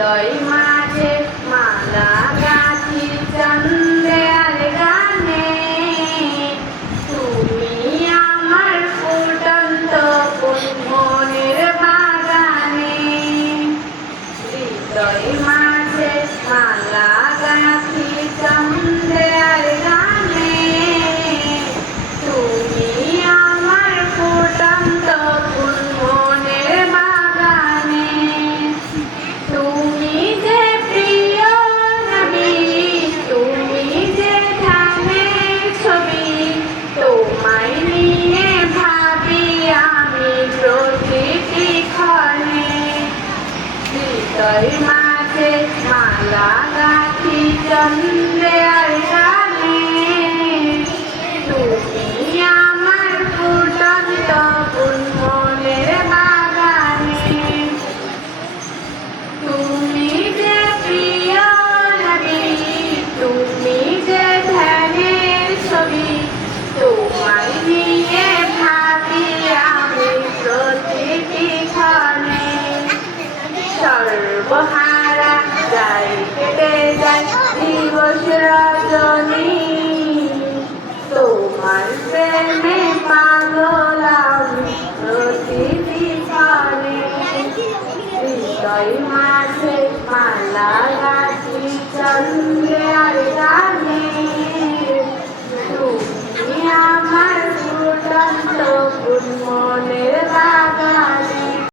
হৃদয় মাঝে মালা গাঁথি চন্দ্রের গানে, তুমি আমার ফুটন্ত মনের বাগানে। হৃদয় মাঝে মালা গাঁথি চন্দ্রের গানে, তুমি আমার ফুটন্ত মনের বাগানে। তুমি যে প্রিয় নবী, তুমি যে ধ্যানের ছবি, তোমায় নিয়ে ভাবি আমি প্রতিটি ক্ষণে। হৃদয় মাঝে মালা গাঁথি চন্দ্রের গানে, তুমি